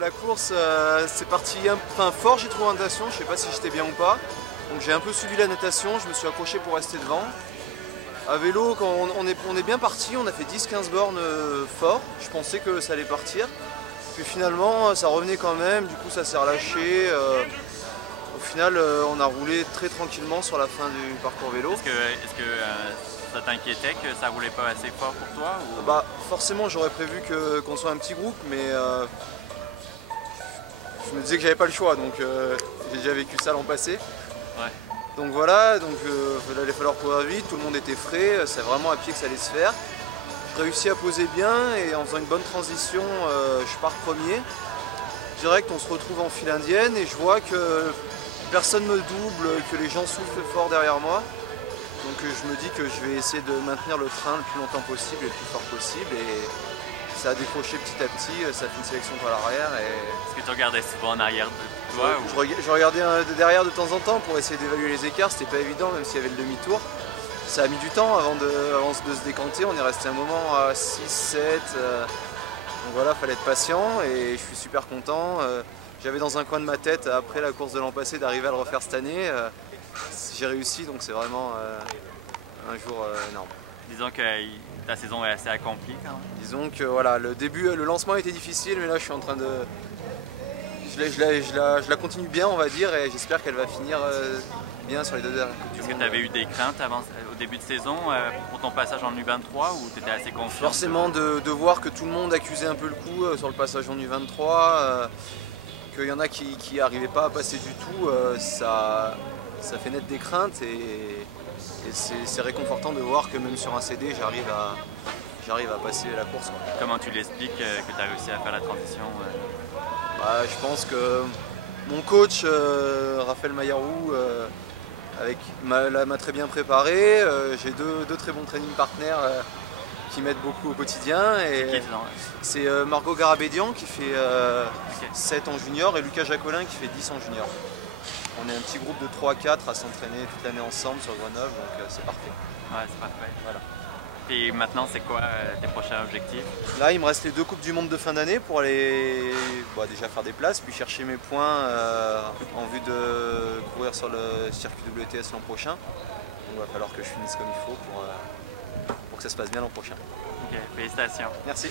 La course, c'est parti fort, j'ai trouvé en natation, je sais pas si j'étais bien ou pas. Donc j'ai un peu suivi la natation, je me suis accroché pour rester devant. À vélo, quand on est bien parti, on a fait 10-15 bornes fort, je pensais que ça allait partir. Puis finalement ça revenait quand même, du coup ça s'est relâché. Au final on a roulé très tranquillement sur la fin du parcours vélo. Est-ce que ça t'inquiétait que ça roulait pas assez fort pour toi ou... Bah forcément j'aurais prévu qu'on soit un petit groupe, mais je me disais que j'avais pas le choix, donc j'ai déjà vécu ça l'an passé. Ouais. Donc voilà, il allait falloir courir vite, tout le monde était frais, c'est vraiment à pied que ça allait se faire. Je réussis à poser bien et en faisant une bonne transition, je pars premier. Direct on se retrouve en file indienne et je vois que personne me double, que les gens soufflent fort derrière moi. Donc je me dis que je vais essayer de maintenir le train le plus longtemps possible et le plus fort possible. Et ça a décroché petit à petit, ça fait une sélection par l'arrière. Est-ce que tu regardais souvent en arrière de toi Je regardais de derrière de temps en temps pour essayer d'évaluer les écarts, c'était pas évident même s'il y avait le demi-tour. Ça a mis du temps avant de se décanter, on est resté un moment à 6, 7. Donc voilà, fallait être patient et je suis super content. J'avais dans un coin de ma tête, après la course de l'an passé, d'arriver à le refaire cette année. J'ai réussi, donc c'est vraiment un jour énorme. Disons que ta saison est assez accomplie quand même. Disons que voilà, le lancement était difficile, mais là je suis en train de... Je la continue bien, on va dire, et j'espère qu'elle va finir bien sur les deux dernières Coupes du Monde. Est-ce que tu avais eu des craintes au début de saison pour ton passage en U23 ou tu étais assez confiant? Forcément de voir que tout le monde accusait un peu le coup sur le passage en U23, qu'il y en a qui n'arrivaient pas à passer du tout, ça fait naître des craintes et c'est réconfortant de voir que même sur un CD j'arrive à passer la course. Quoi. Comment tu l'expliques que tu as réussi à faire la transition Bah, je pense que mon coach Raphaël Maillarou m'a très bien préparé. J'ai deux très bons training partners qui m'aident beaucoup au quotidien. C'est Margot Garabédian qui fait 7 en junior et Lucas Jacolin qui fait 10 en junior. On est un petit groupe de 3-4 à s'entraîner toute l'année ensemble sur Grenoble, donc c'est parfait. Ouais, c'est parfait. Voilà. Et maintenant, c'est quoi tes prochains objectifs? Là, il me reste les 2 Coupes du Monde de fin d'année pour aller déjà faire des places, puis chercher mes points en vue de courir sur le circuit WTS l'an prochain. Donc, il va falloir que je finisse comme il faut pour que ça se passe bien l'an prochain. Ok, félicitations. Merci.